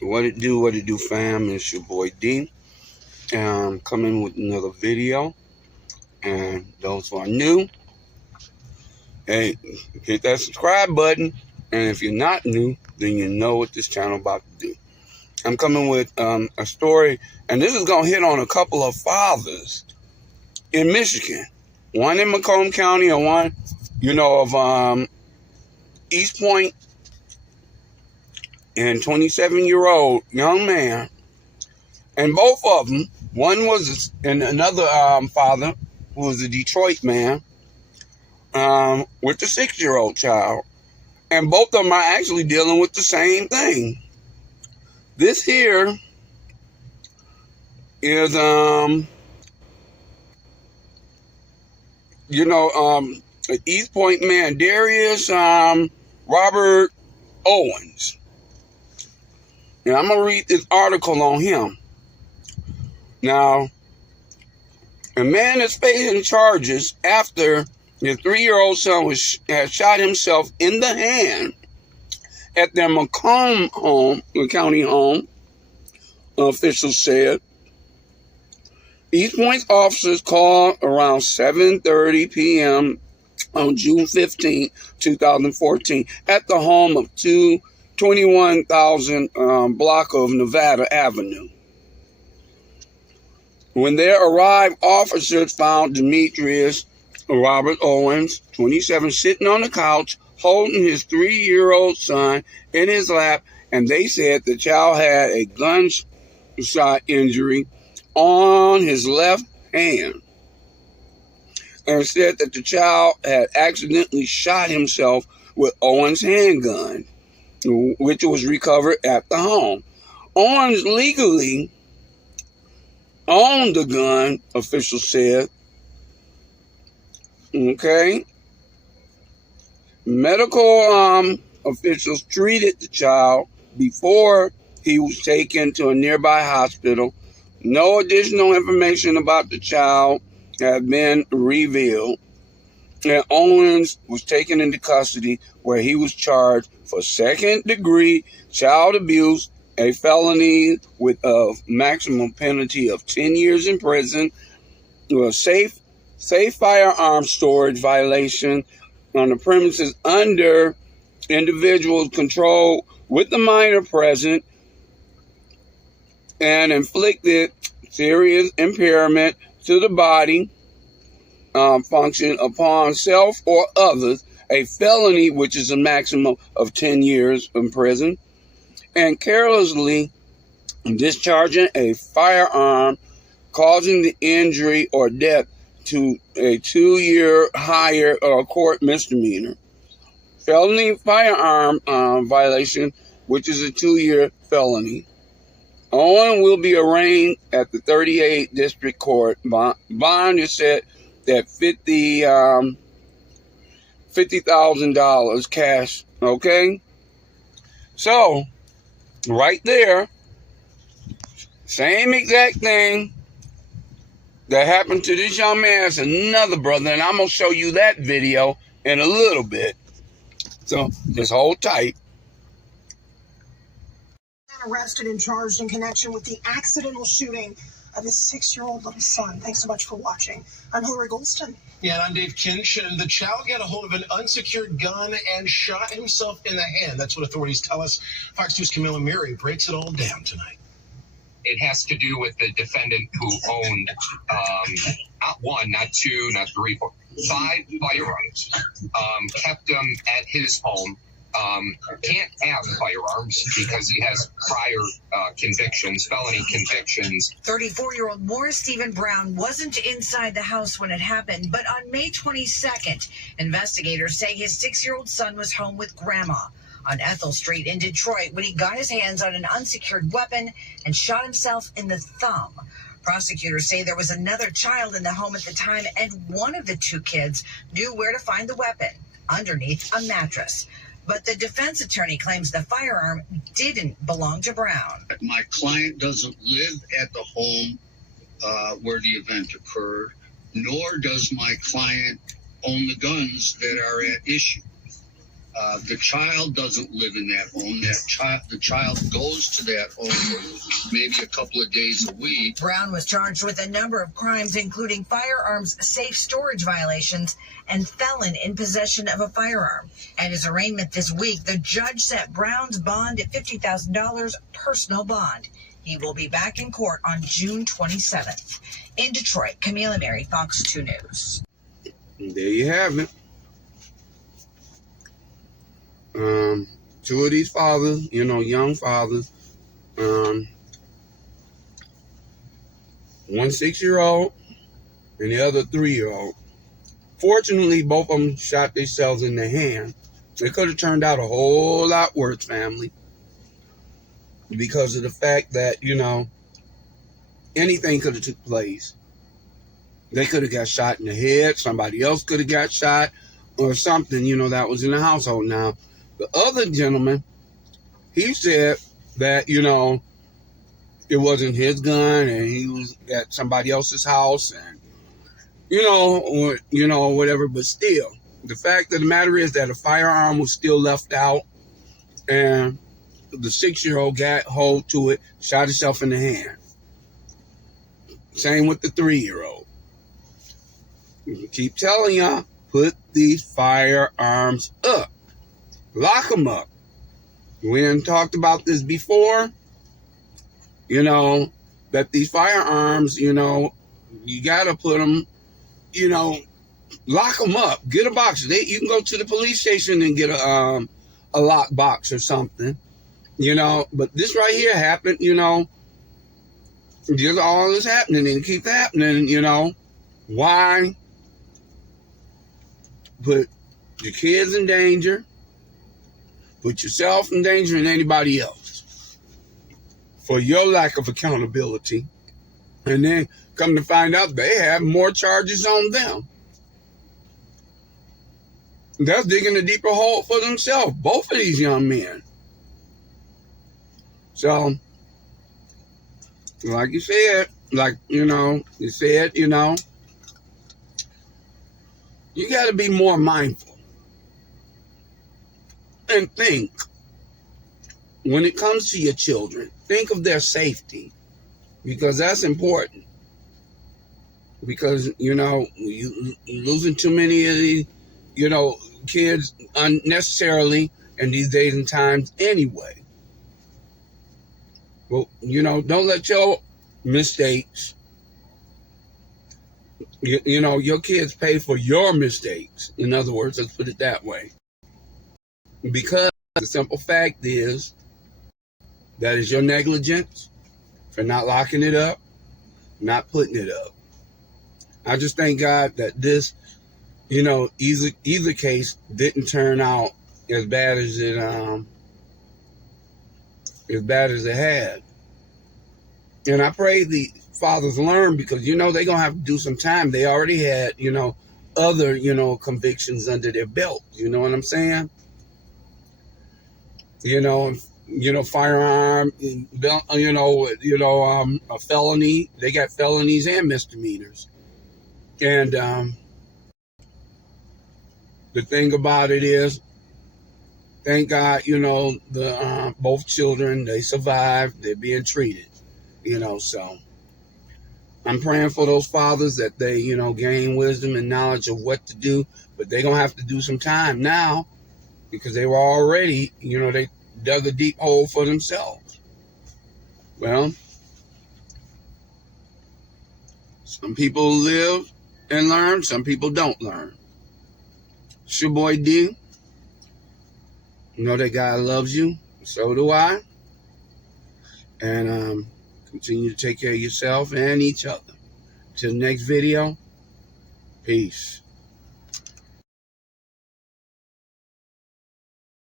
What it do, fam? It's your boy D. And I'm coming with another video. And those who are new, hey, hit that subscribe button. And if you're not new, then you know what this channel about to do. I'm coming with a story, and this is going to hit on a couple of fathers in Michigan. One in Macomb County and one, of East Point. And 27-year-old young man. And both of them, one was another father who was a Detroit man with a 6-year-old child. And both of them are actually dealing with the same thing. This here is, East Point man, Darius Robert Owens. And I'm going to read this article on him. Now, a man is facing charges after his 3-year-old son had shot himself in the hand at their Macomb County home, officials said. East Point officers called around 7:30 p.m. on June 15, 2014, at the home of 21,000 block of Nevada Avenue. When they arrived, officers found Demetrius Robert Owens, 27, sitting on the couch, holding his 3-year-old son in his lap, and they said the child had a gunshot injury on his left hand, and said that the child had accidentally shot himself with Owens' handgun, which was recovered at the home. Owens legally owned the gun, officials said. Okay. Medical officials treated the child before he was taken to a nearby hospital. No additional information about the child had been revealed. And Owens was taken into custody, where he was charged for second-degree child abuse, a felony with a maximum penalty of 10 years in prison, a safe firearm storage violation on the premises under individual control with the minor present, and inflicted serious impairment to the body function upon self or others, a felony which is a maximum of 10 years in prison, and carelessly discharging a firearm causing the injury or death to a 2-year higher court misdemeanor. Felony firearm violation, which is a 2-year felony. Owen will be arraigned at the 38th District Court. Bond is set at $50,000 cash. Okay? So, right there, same exact thing that happened to this young man as another brother, and I'm going to show you that video in a little bit. So, just hold tight. Arrested and charged in connection with the accidental shooting of his 6-year-old little son. Thanks so much for watching. I'm Hillary Goldston. Yeah, and I'm Dave Kinch, and the child got a hold of an unsecured gun and shot himself in the hand. That's what authorities tell us. Fox News' Camilla Miri breaks it all down tonight. It has to do with the defendant who owned not one, not two, not three, but 5 firearms, kept them at his home. Can't have firearms because he has prior convictions, felony convictions. 34-year-old Morris Stephen Brown wasn't inside the house when it happened, but on May 22nd, investigators say his 6-year-old son was home with grandma on Ethel Street in Detroit when he got his hands on an unsecured weapon and shot himself in the thumb. Prosecutors say there was another child in the home at the time, and one of the 2 kids knew where to find the weapon, underneath a mattress. But the defense attorney claims the firearm didn't belong to Brown. My client doesn't live at the home where the event occurred, nor does my client own the guns that are at issue. The child doesn't live in that home. The child goes to that home for maybe a couple of days a week. Brown was charged with a number of crimes, including firearms safe storage violations and felon in possession of a firearm. At his arraignment this week, the judge set Brown's bond at $50,000 personal bond. He will be back in court on June 27th. In Detroit, Camila Mary, Fox 2 News. There you have it. Two of these fathers, young fathers, one 6-year-old and the other 3-year-old. Fortunately, both of them shot themselves in the hand. It could have turned out a whole lot worse, family, because of the fact that, anything could have took place. They could have got shot in the head. Somebody else could have got shot or something, that was in the household. Now, the other gentleman, he said that, it wasn't his gun and he was at somebody else's house and, whatever. But still, the fact of the matter is that a firearm was still left out and the 6-year-old got hold to it, shot himself in the hand. Same with the 3-year-old. Keep telling y'all, put these firearms up. Lock them up. We done talked about this before. That these firearms, you got to put them, lock them up. Get a box. You can go to the police station and get a lock box or something, But this right here happened, just all this happening and keep happening, Why? Put your kids in danger. Put yourself in danger and anybody else for your lack of accountability. And then come to find out they have more charges on them. They're digging a deeper hole for themselves, both of these young men. So, like you said, you got to be more mindful. And think, when it comes to your children, think of their safety, because that's important. Because, you're losing too many of these, kids unnecessarily in these days and times anyway. Well, don't let your mistakes, your kids pay for your mistakes. In other words, let's put it that way. Because the simple fact is, that is your negligence for not locking it up, not putting it up. I just thank God that this, either case didn't turn out as bad as it had. And I pray the fathers learn, because they're gonna have to do some time. They already had, other, convictions under their belt. You know what I'm saying? Firearm, a felony. They got felonies and misdemeanors. And the thing about it is, thank God, the both children, they survived. They're being treated, so I'm praying for those fathers that they, gain wisdom and knowledge of what to do. But they're going to have to do some time now, because they were already, they dug a deep hole for themselves. Well, some people live and learn, some people don't learn. It's your boy D. That God loves you. So do I. And continue to take care of yourself and each other. Till the next video, peace.